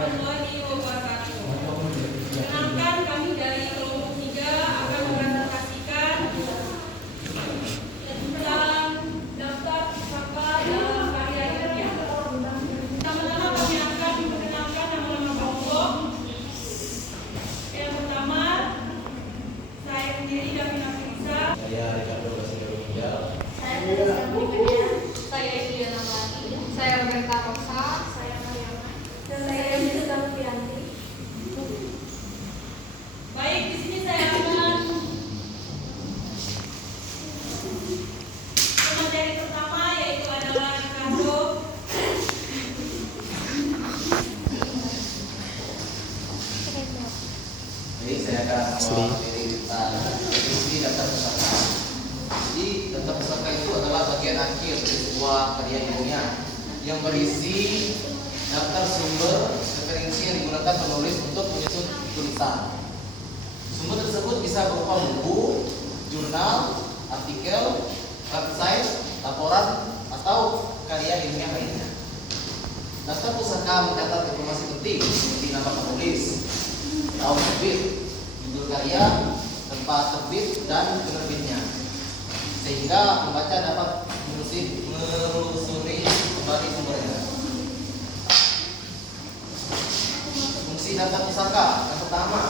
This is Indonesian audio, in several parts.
warahmatullahi wabarakatuh. Perkenalkan, kami dari kelompok 3 akan mempresentasikan tentang daftar pusaka dalam karya ilmiah. Pertama-tama kami akan memperkenalkan nama-nama kelompok. Yang pertama, saya sendiri Davina Firisa. Saya Ricardo Basilio Ginjal. Saya Teresa Pribadian. Saya Iliana Melati. Saya Roberta Rosa. Saya Mariana. Dan saya Yudha Fianti. Baik, di sini saya akan materi pertama, yaitu adalah Ricardo. Baik, saya akan mewakili tentang definisi daftar pusaka. Jadi daftar pusaka itu adalah bagian akhir dari sebuah karya ilmiah yang berisi daftar sumber referensi yang digunakan penulis untuk menyusun tulisan. Sumber tersebut bisa berupa buku, jurnal, artikel, website, laporan, atau karya ilmiah lainnya. Daftar pusaka mencatat informasi penting seperti nama penulis, tahun terbit, judul karya, tempat terbit, dan penerbitnya, sehingga pembaca dapat menelusuri kembali sumbernya. Fungsi daftar pusaka yang pertama,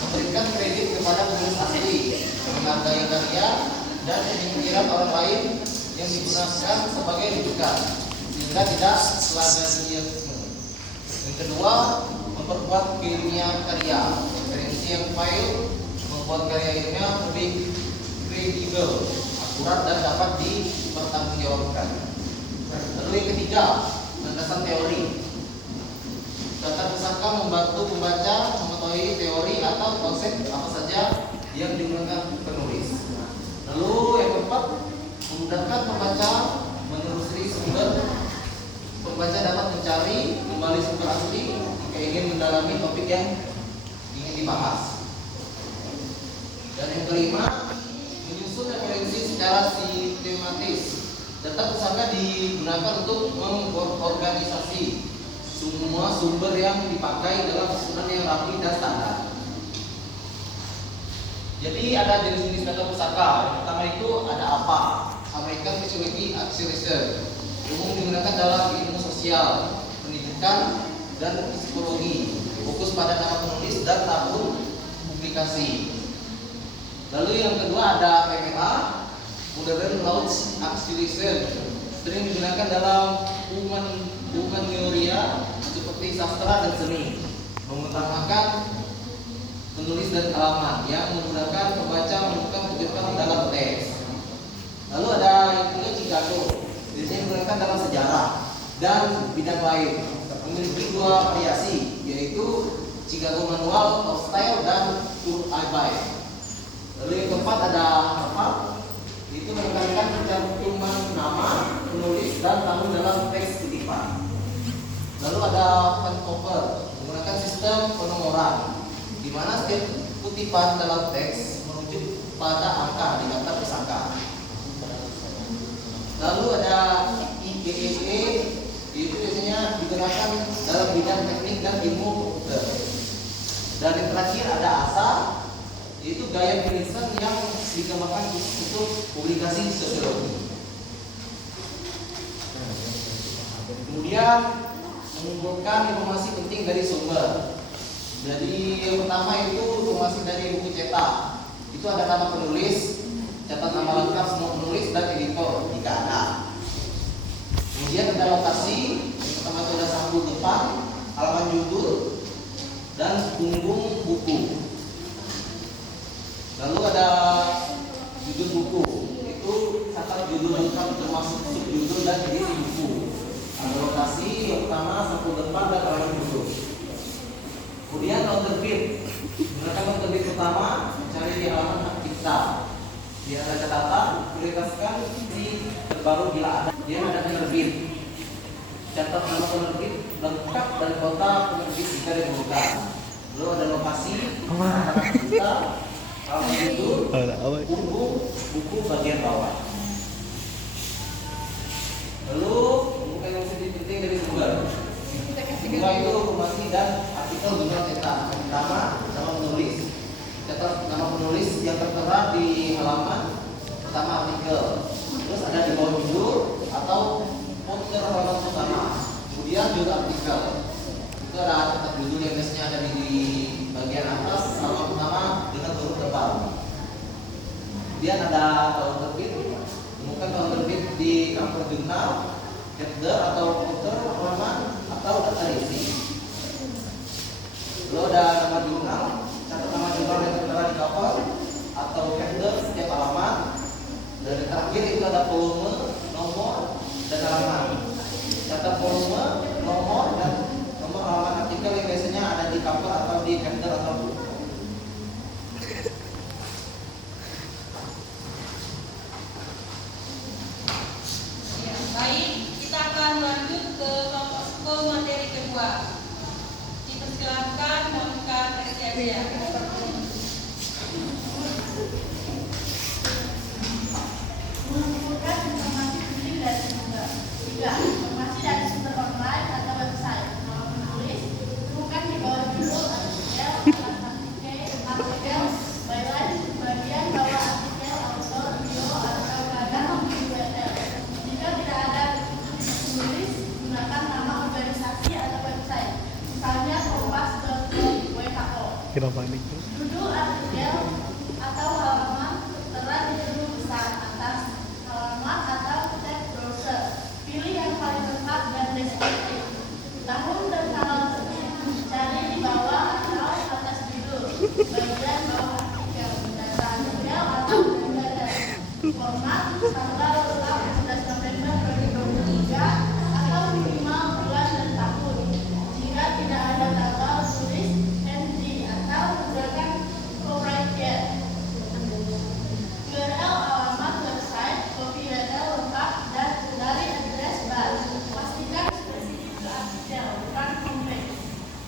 memberikan kredit kepada penulis asli, menghargai karya, dan menyingkirkan orang lain yang digunakan sebagai rujukan, sehingga tidak plagiarisme. Yang kedua, memperkuat keilmiahan karya. Referensi yang file membuat karya ilmiah lebih kredibel, akurat, dan dapat dipertanggungjawabkan. Lalu yang ketiga, landasan teori. Daftar pusaka membantu pembaca mengetahui teori atau konsep apa saja yang digunakan penulis. Lalu yang keempat, memudahkan pembaca menelusuri sumber. Pembaca dapat mencari kembali sumber asli jika ingin mendalami topik yang ingin dibahas. Dan yang kelima, menyusun referensi secara sistematis. Daftar pusaka digunakan untuk mengorganisasi semua sumber yang dipakai dalam susunan yang rapi dan standar. Jadi ada jenis-jenis daftar pusaka. Yang pertama itu ada APA, American Psychology Association. Umum digunakan dalam ilmu sosial, pendidikan, dan psikologi. Fokus pada nama penulis dan tahun publikasi. Lalu yang kedua ada PMA, Modern Laws Association. Sering digunakan dalam humanioria seperti sastra dan seni, mengutamakan penulis dan halaman yang memudahkan pembaca menemukan kejutan dalam teks. Lalu ada yang kedua Chicago, biasanya digunakan dalam sejarah dan bidang lain, memiliki dua variasi, yaitu Chicago Manual of Style dan Tour By. Lalu yang keempat ada Harvard, itu menekankan pencantuman nama penulis dan tahun dalam teks kutipan. Lalu ada Vancouver, menggunakan sistem penomoran, di mana setiap kutipan dalam teks merujuk pada angka di daftar pusaka. Lalu ada IEEE, itu biasanya digunakan dalam bidang teknik dan ilmu komputer. Dan yang terakhir ada ASA, yaitu gaya penulisan yang dikembangkan untuk publikasi sosiologi. Kemudian mengumpulkan informasi penting dari sumber. Jadi yang pertama itu informasi dari buku cetak. Itu ada nama penulis, catat nama lengkap semua penulis dan editor jika ada. Kemudian ada lokasi. Yang pertama itu ada sampul depan, halaman judul, dan punggung buku. Lalu ada judul buku, itu catat judul lengkap termasuk subjudul dan edisi buku. Ada lokasi yang pertama sampul depan dan halaman judul. Kemudian tahun terbit, gunakan tahun terbit pertama, cari di halaman hak cipta. Dia ada catatan, prioritaskan di terbaru bila ada. Dia ada penerbit. Catat nama penerbit lengkap dan kota penerbit jika diperlukan. Lalu ada lokasi, hak cipta, halaman judul, buku bagian bawah. Lalu bukan yang sedikit penting dari sumber. Kedua itu informasi dan artikel jurnal cetak. Yang pertama, nama penulis. Catat nama penulis yang tertera di halaman pertama artikel. Terus ada di bawah judul atau footer halaman pertama. Kemudian judul artikel. Itu ada catat judul yang biasanya ada di bagian atas halaman pertama dengan huruf tebal. Kemudian ada tahun terbit. Temukan tahun terbit di cover jurnal, header atau footer halaman atau data isi. Lalu ada nama jurnal, catat nama jurnal yang tertera di cover atau header setiap halaman. Dan yang terakhir itu ada volume, nomor, dan halaman. Catat volume, nomor, dan nomor halaman artikel yang biasanya ada di cover atau di header atau footer. Ya, baik, kita akan lanjut ke materi kedua. Dipersilakan melakukan persiapan. Mengumpulkan informasi penting dari sumber. 3. Informasi dari sumber online atau website. Nama penulis temukan di bawah judul artikel, byline, bagian bawah artikel, author, bio, atau kadang URL. Jika tidak ada penulis, gunakan nama organisasi atau website. Misalnya kompas.com, WHO. Kenapa nih? Judul artikel atau halaman tertera di judul besar atas halaman atau teks browser. Pilih yang paling lengkap dan deskriptif. Tahun dan tanggal terbit cari di bawah atau atas judul. Bagian bawah artikel, data artikel atau data. Format tanggal lengkap 11 November 2023 atau minimal bulan dan tahun. Jika tidak ada tanggal, tulis NG atau gunakan copyright yet. URL alamat website, copy URL lengkap dan dari address bar. Pastikan spesifik ke artikel, bukan homepage.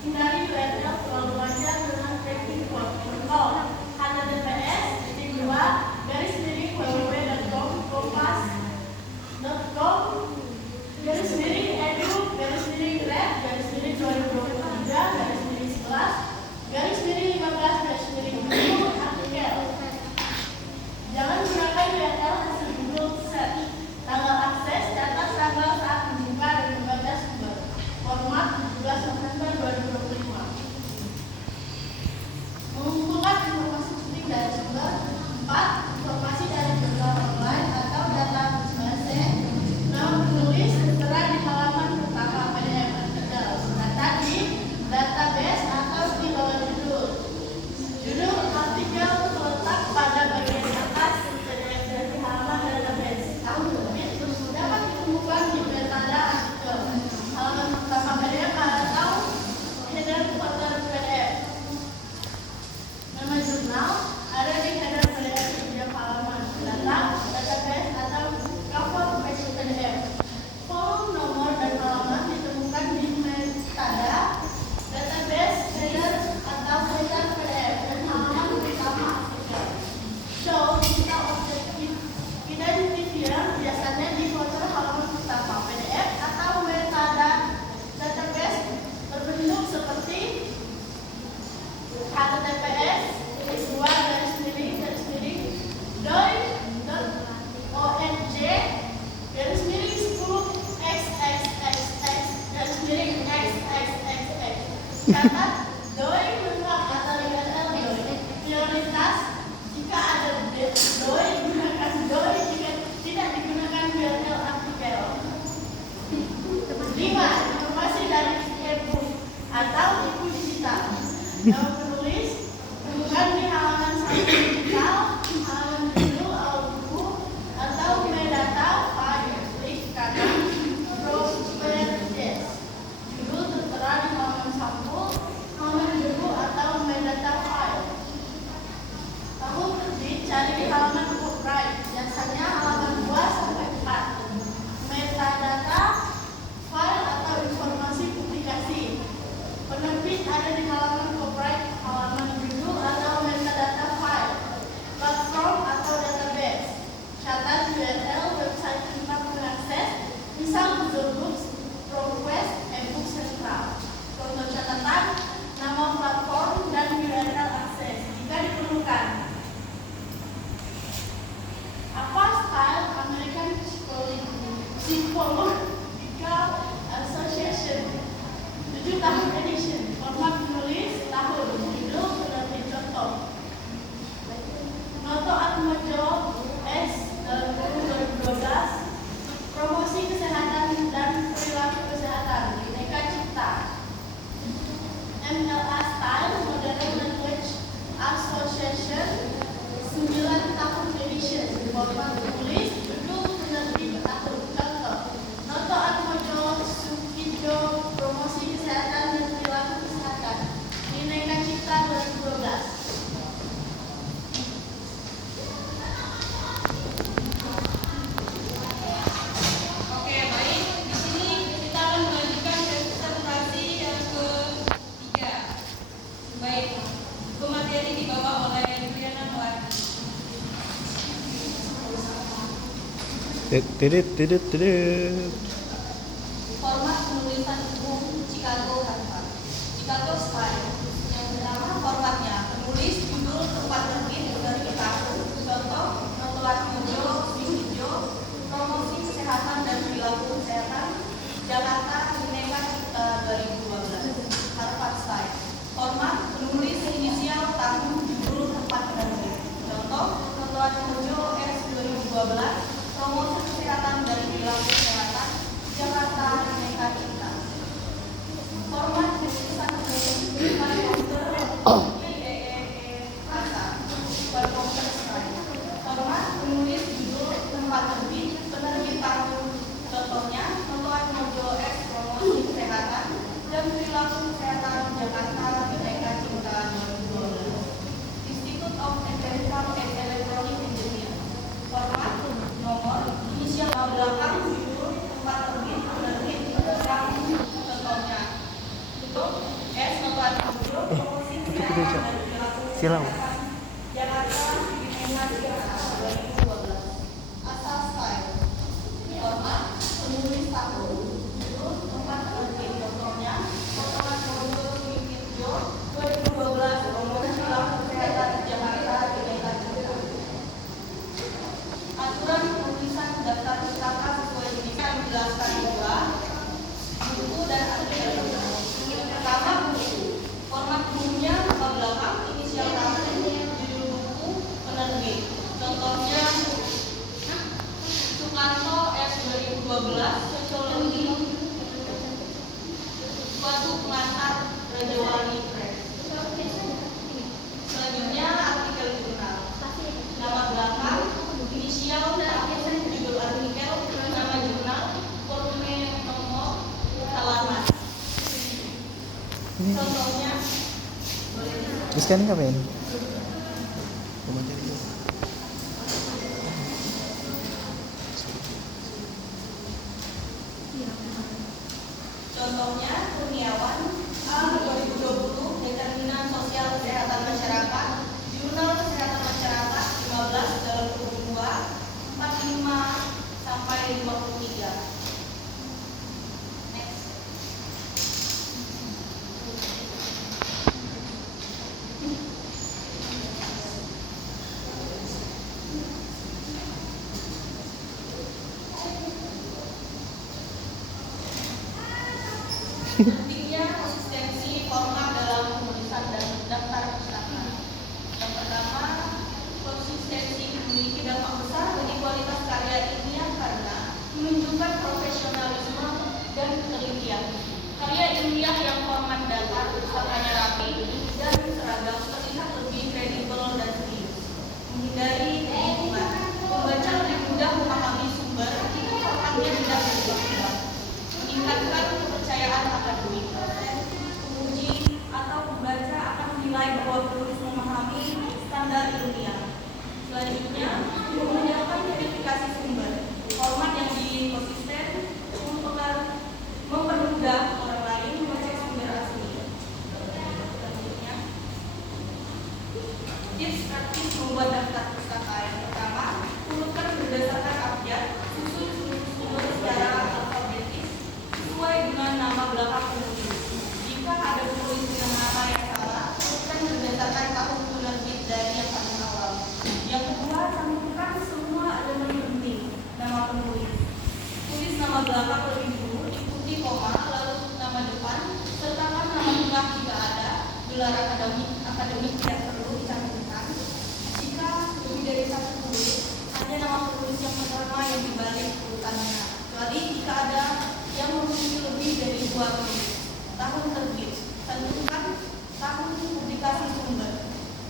Hindari URL terlalu panjang dengan tracking code. Contoh, https://www.com, kompas.com, _edu, _grad, _2023, _11, artikel. Jangan gunakan URL hasil Google Search. Tanggal akses, catat tanggal saat membuka dan membaca sumber. Format 17 November 2025. Mengumpulkan informasi penting dari sumber. 4. Informasi dari jurnal online atau data base. Nama penulis tertera di halaman pertama PDF artikel. Data di database atau di bawah judul. Judul artikel terletak pada bagian atas PDF dari halaman database. Tahun terbit dapat ditemukan di metadata artikel, halaman pertama PDF atau header footer PDF. Nama jurnal ada di header PDF di setiap halaman. Data, database atau cover page PDF. Volume, nomor, dan halaman ditemukan di metadata, database, header atau header PDF dan halaman utama artikel. Show digital objective identifier biasanya di footer halaman pertama PDF atau metadata database berbentuk seperti https doi.doi/10xxx/xxx. Catat doi lengkap atau URL doi. Prioritas jika ada doi gunakan doi, jika tidak digunakan URL artikel. 5. Informasi dari e-book atau buku digital. Nama penulis temukan di halaman satu digital, halaman judul buku atau metadata file. Klik kanan properties. Judul tertera di halaman sampul, halaman buku atau metadata file. Tahun terbit cari di halaman copyright, biasanya halaman 2 sampai 4. Metadata file atau informasi publikasi. Penerbit ada di halaman copyright Format penulis, judul, penerbit, tahun. Contoh, Noto Atmojo Sukidjo, Promosi Kesehatan dan Perilaku Kesehatan, Bhinneka Cipta 2012. Oke, baik. Di sini kita akan melanjutkan presentasi yang ketiga. Baik, pemateri dibawa oleh Triana Melati. Format penulisan umum Chicago Harvard. Chicago Style. Yang pertama formatnya penulis, judul, tempat terbit, penerbit tahun. Contoh, Noto Atmojo Sukidjo, Promosi Kesehatan dan Perilaku Kesehatan, Jakarta, Bhinneka Cipta 2012. Harvard Style. Format penulis, inisial, tahun, judul, tempat penerbit. Contoh, Noto Atmojo S 2012, Promosi Kesehatan dan Perilaku Kesehatan, Jakarta, Bhinneka Cipta. Format penulisan komputer style. Format penulis, judul, tempat terbit, penerbit tahun. Contohnya, Noto Atmojo S Promosi Kesehatan dan Perilaku Kesehatan, Jakarta, Bhinneka Cipta 2012. Institute of Mechanical and Electronic Engineer. Format nomor, inisial belakang, judul, tempat terbit, penerbit, tahun. Contohnya, untuk S Noto Atmojo Promosi Kesehatan dan Perilaku Kesehatan, Jakarta, Bhinneka Cipta 2012. Asal style. Format penulis tahun, judul, tempat terbit. Contohnya, Noto Atmojo Sukidjo 2012, Promosi Perilaku Kesehatan, Jakarta, Bhinneka Cipta. Aturan penulisan daftar pustaka sesuai jenis yang menjelaskan pula buku dan artikel. Pertama, buku. Format bukunya muka belakang, inisial tahun, judul buku, penerbit. Contohnya, Sukanto S 2012, Sosiologi, suatu pengantar Rajawali Press. Selanjutnya, artikel jurnal. Nama belakang, inisial, tahun, judul artikel, nama jurnal, volume, nomor, halaman. Contohnya, Terus kan ngapain? Contohnya, Kurniawan A 2020, Determinan Sosial Kesehatan Masyarakat, Jurnal Kesehatan Masyarakat 15 dalam kurung 2, 45 sampai 53. Next. Pentingnya konsistensi format dalam penulisan dan daftar pustaka. Yang pertama, konsistensi memiliki dampak besar bagi kualitas karya ilmiah karena menunjukkan profesionalisme dan ketelitian. Karya ilmiah yang format datar, pustakanya rapi dan seragam terlihat lebih kredibel dan serius. Menghindari kebingungan, pembaca lebih mudah memahami sumber jika formatnya tidak berubah-ubah. Meningkatkan kepercayaan akademik. Penguji atau pembaca akan menilai bahwa penulis memahami standar ilmiah. Selanjutnya, memudahkan verifikasi sumber. Format yang konsisten mempermudah orang lain mengecek sumber asli. Selanjutnya, tips praktis membuat daftar pustaka. Yang pertama, urutkan berdasarkan abjad, susun sumber secara alfabetis sesuai dengan nama belakang penulis. Jika ada penulis dengan nama yang salah, urutkan berdasarkan tahun penerbit dari yang paling awal. Yang kedua, cantumkan semua elemen penting nama penulis. Tulis nama belakang lebih dulu, ikuti koma, lalu nama depan, sertakan nama tengah jika ada. Gelar akademik tidak perlu dicantumkan. Jika lebih dari satu penulis, hanya nama penulis yang pertama yang dibalik urutannya. Kecuali jika ada yang memiliki lebih dari 2 penulis. Tahun terbit, tentukan tahun publikasi sumber.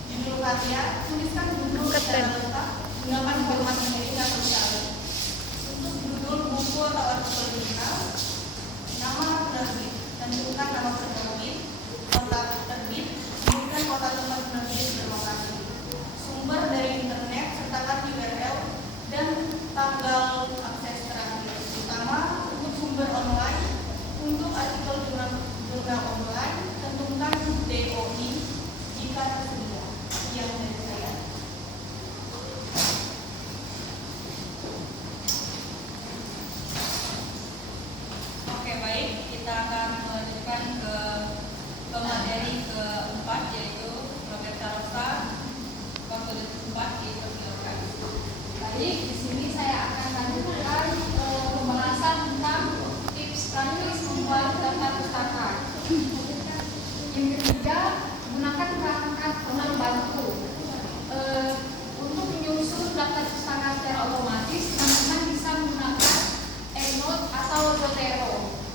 Judul karya, tuliskan judul secara lengkap Gunakan format sendiri atau sekali. Untuk judul buku atau artikel digital, nama penerbit, tentukan nama penerbit, kota terbit, kemudian kota tempat penerbit berlokasi. Sumber dari internet, sertakan URL dan tanggal akses terakhir, terutama untuk sumber online. Untuk artikel jurnal online, tentukan DOI jika tersedia. Yang dari saya. Oke, baik, kita akan melanjutkan ke materi keempat, yaitu Roberta Rosa. Waktu keempat dipersilakan. Baik, di sini saya akan lanjutkan pembahasan tentang tips praktis membuat daftar pustaka. Yang ketiga, gunakan perangkat pembantu. Untuk menyusun daftar pustaka secara otomatis, teman-teman bisa menggunakan EndNote atau Zotero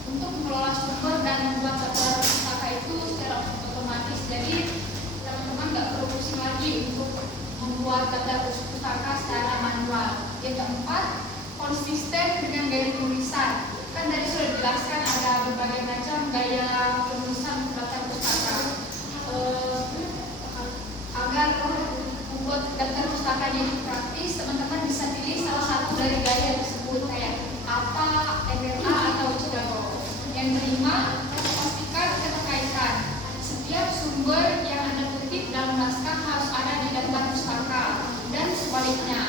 untuk mengelola sumber dan membuat daftar pustaka itu secara otomatis. Jadi teman-teman nggak perlu pusing lagi untuk membuat daftar pustaka secara manual. Yang keempat, konsisten dengan gaya penulisan. Kan tadi sudah dijelaskan ada berbagai macam gaya penulisan daftar pustaka. Agar membuat daftar pustakanya itu praktis, teman-teman bisa pilih salah satu dari gaya tersebut, kayak apa, MLA atau Chicago. Yang kelima, pastikan keterkaitan. Setiap sumber yang Anda kutip dalam naskah harus ada di daftar pustaka dan sebaliknya.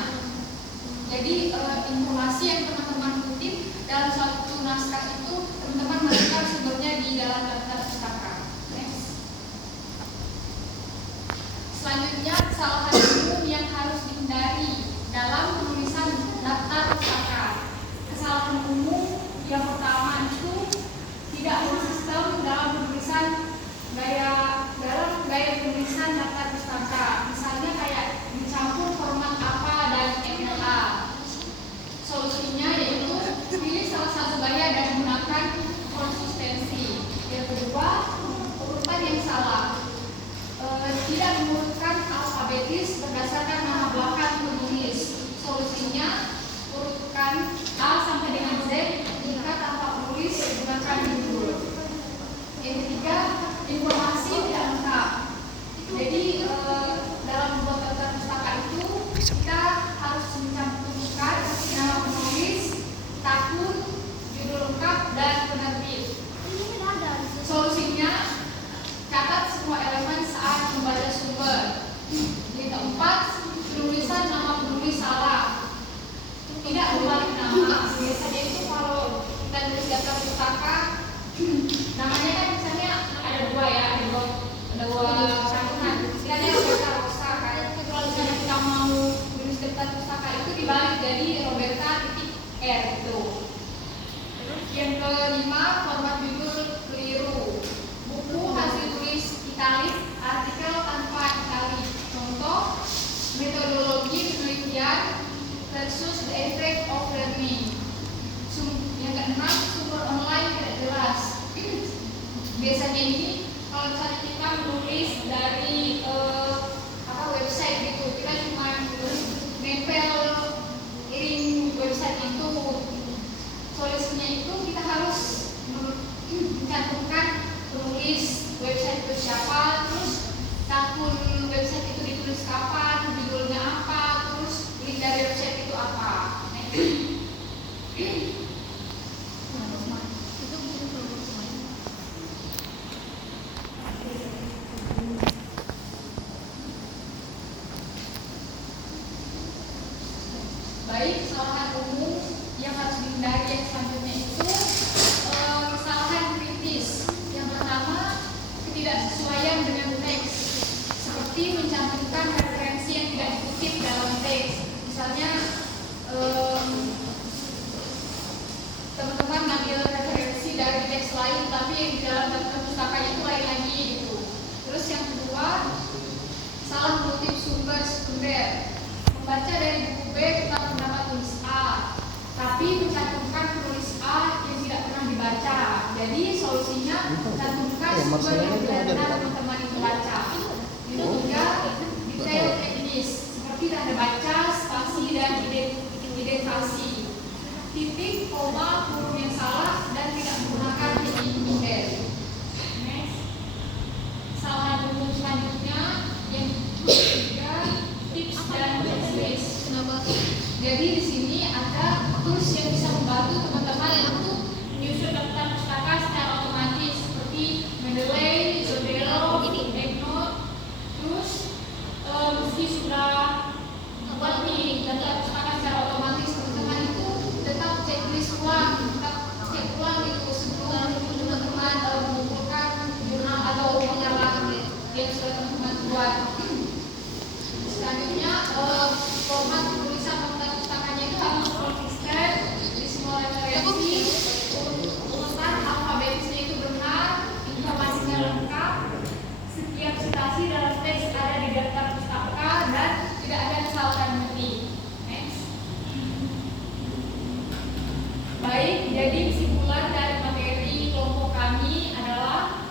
Jadi informasi yang teman-teman kutip dalam suatu naskah itu teman-teman masukkan sumbernya di dalam daftar pustaka. Next. Selanjutnya, kesalahan umum yang harus dihindari dalam penulisan daftar pustaka. Kesalahan umum yang pertama itu tidak konsisten dalam penulisan dalam gaya penulisan daftar pustaka. Misalnya kayak dicampur format apa dan MLA. Solusinya yaitu pilih salah satu gaya dan gunakan konsistensi. Yang kedua, urutan yang salah. Tidak mengurutkan alfabetis berdasarkan nama belakang penulis. Solusinya, urutkan A sampai dengan Z jika tanpa penulis gunakan judul. Yang ketiga, informasi tidak lengkap. Jadi dalam membuat daftar pustaka itu kita harus mencantumkan nama penulis, tahun, judul lengkap, dan penerbit. Solusinya, catat semua elemen saat membaca sumber. Yang keempat, penulisan nama penulis salah. Tidak membalik nama. Biasanya itu kalau kita tulis daftar pustaka, namanya kan misalnya ada dua ya, ada dua campuran. Misalnya Roberta Rosa kan. Kalau misalnya kita mau tulis daftar pustaka itu dibalik dari Roberta.R itu. Yang kelima, format judul keliru. Buku hasil tulis italik, artikel tanpa italik. Contoh, metodologi penelitian versus the effect of learning. Yang keenam, sumber online tidak jelas. Biasanya ini kalau misalnya kita menulis dari website gitu, kita cuma nempel iring website itu. Solusinya itu kita harus mencantumkan penulis website itu siapa, terus tahun website itu ditulis kapan, judulnya apa, terus link dari website itu apa. Baik, kesalahan umum yang harus dihindari yang selanjutnya itu kesalahan kritis. Yang pertama, ketidaksesuaian dengan teks, seperti mencantumkan referensi yang tidak dikutip dalam teks. Misalnya teman-teman ngambil referensi dari teks lain, tapi yang di dalam daftar pustakanya itu lain lagi gitu. Terus yang kedua, salah mengutip sumber sekunder. Membaca dari buku B kita mendapat tulis A, tapi mencantumkan penulis A yang tidak pernah dibaca. Jadi solusinya cantumkan sumber yang benar-benar teman-teman itu baca. Yang ketiga, detail teknis seperti tanda baca, spasi, punctuasi dan identasi. Titik, koma, huruf yang salah dan tidak menggunakan IIN. Next. Salah huruf selanjutnya yang ketiga, tips dan checklist. Jadi di sini ada tools yang bisa membantu teman-teman untuk menyusun daftar pustaka secara otomatis seperti Mendeley, Zotero, EndNote. Terus meski sudah buat nih daftar pustaka secara otomatis, teman-teman itu tetap checklist ulang, tetap cek ulang itu sebelum teman-teman mengumpulkan jurnal atau penggalan yang sudah teman-teman buat. Selanjutnya format tulisan daftar pustakanya itu harus konsisten, di semua referensi, urutan alfabetisnya itu benar, informasinya lengkap, setiap citasi dalam teks ada di daftar pustaka dan tidak ada kesalahan ngetik. Next. Baik, jadi kesimpulan dari materi kelompok kami adalah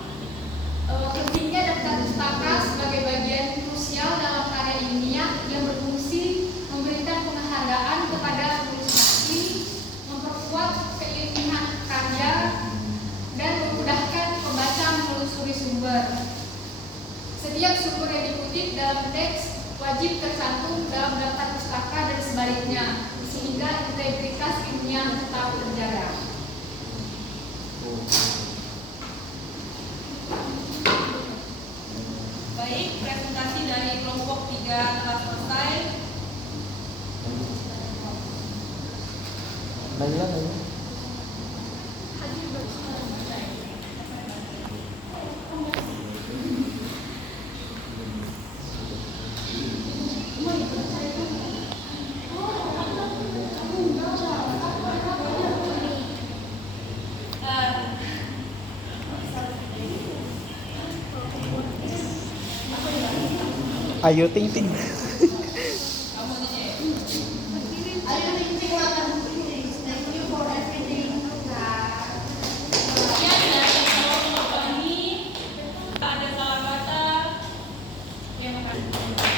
pentingnya daftar pustaka sebagai bagian krusial dalam karya ilmiah yang berfungsi memberikan penghargaan kepada penulis asli, memperkuat keilmiahan karya, dan memudahkan pembaca menelusuri sumber. Setiap sumber yang dikutip dalam teks wajib tercantum dalam daftar pustaka dan sebaliknya, sehingga integritas ilmiah tetap terjaga. Baik, presentasi dari kelompok 3 telah selesai. Laila. Ayo Ting Ting. Ayo Ting makan. Thank you for everything. Sekian dari kelompok kami. Ada salah kata. Terima kasih.